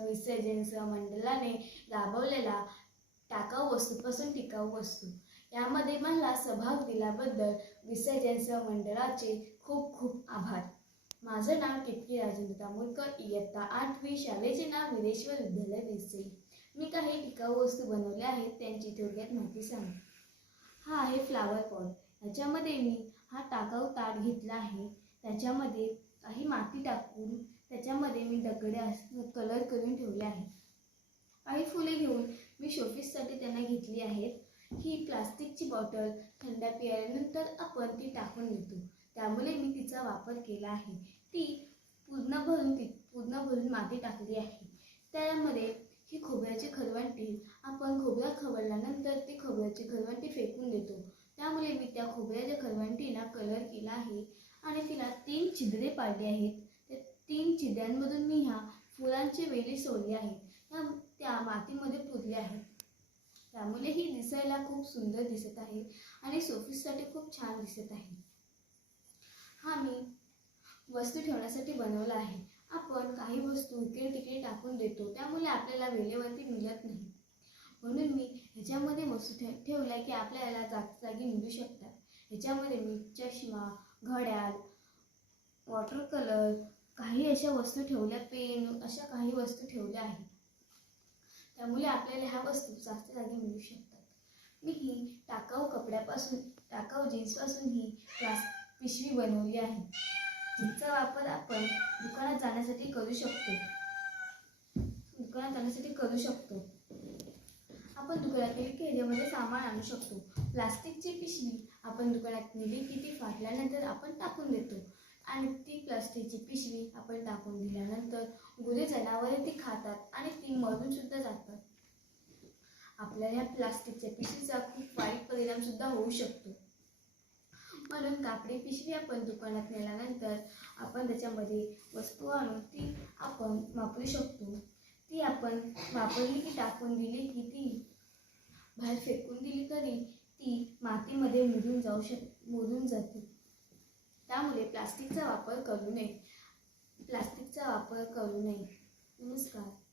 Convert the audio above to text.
विसर्जन मंडळाने राबवलेला टाकाऊ वस्तूपासून टिकाऊ वस्तू. यामध्ये मला सहभाग दिल्याबद्दल विसर्जनसह मंडळाचे खूप खूप आभार. माझं नाव टिपकी राजेंद्र दामोदकर इयत्ता आठवी शालेचे नाव विरेश्वर विद्यालय देसे मी काही टिकाऊ वस्तू बनवल्या आहेत त्यांची थोडक्यात माहिती सांग. हा आहे फ्लावर पॉट. ह्याच्यामध्ये मी हा टाकाऊ ताट घेतला आहे. त्याच्यामध्ये काही माती टाकून त्याच्यामध्ये मी दगड्या कलर करून ठेवले आहे काही फुले घेऊन मी शोपीससाठी त्यांना घेतली आहेत. ही प्लास्टिकची बॉटल थंड पियाल्यानंतर आपण ती टाकून देतो त्यामुळे मी तिचा वापर केला आहे. ती पूर्ण भरून ती पूर्ण भरून माती टाकली आहे. त्यामध्ये ही खोबऱ्याची खरवंटी आपण खोबरा खवळल्यानंतर ती खोबऱ्याची खरवंटी फेकून देतो. त्यामुळे मी त्या खोबऱ्याच्या खरवंटीला कलर केला आहे. आणि तिला तीन छिद्रे पाडली आहेत. तीन छिद्रांमधून मी ह्या फुलांचे वेली सोडली आहे ह्या त्या मातीमध्ये पुरले आहेत. त्यामुळे ही दिसायला खूप सुंदर दिसत आहे आणि सोफीसाठी खूप छान दिसत आहे. हा मी वस्तू ठेवण्यासाठी बनवला आहे. आपण काही वस्तू इकडे तिकडे टाकून देतो. त्यामुळे आपल्याला वेळेवरती मिळत नाही. म्हणून मी ह्याच्यामध्ये वस्तू ठे ठेवल्या की आपल्याला जागी जागी मिळू शकतात. ह्याच्यामध्ये मी चष्मा घड्याळ वॉटर कलर काही अशा वस्तू ठेवल्या पेन अशा काही वस्तू ठेवल्या आहेत. त्यामुळे आपल्याला ह्या वस्तू जास्त जागी मिळू शकतात. मी ही टाकाऊ कपड्यापासून टाकाऊ जीन्सपासून ही प्लास पिशवी बनवली आहे. जिचा वापर आपण दुकानात जाण्यासाठी करू शकतो. दुकानात जाण्यासाठी करू शकतो. आपण दुकानात गेली सामान आणू शकतो. प्लास्टिकची पिशवी आपण दुकानात नेली की ती फाटल्यानंतर आपण टाकून देतो. प्लास्टिकची पिशवी आपण टाकून दिल्यानंतर गुरे जनावरे ती खातात आणि ती मरून सुद्धा जातात. आपल्याला ह्या प्लास्टिकच्या पिशवीचा खूप वाईट परिणाम सुद्धा होऊ शकतो. म्हणून कापडी पिशवी आपण दुकानात नेल्यानंतर आपण त्याच्यामध्ये वस्तू आणून ती आपण वापरू शकतो. ती आपण वापरली की टाकून दिली की ती बाहेर फेकून दिली तरी ती मातीमध्ये मुरून जाऊ शक मुरून जाते. त्यामुळे प्लास्टिकचा वापर करू नये. प्लास्टिकचा वापर करू नये. नमस्कार.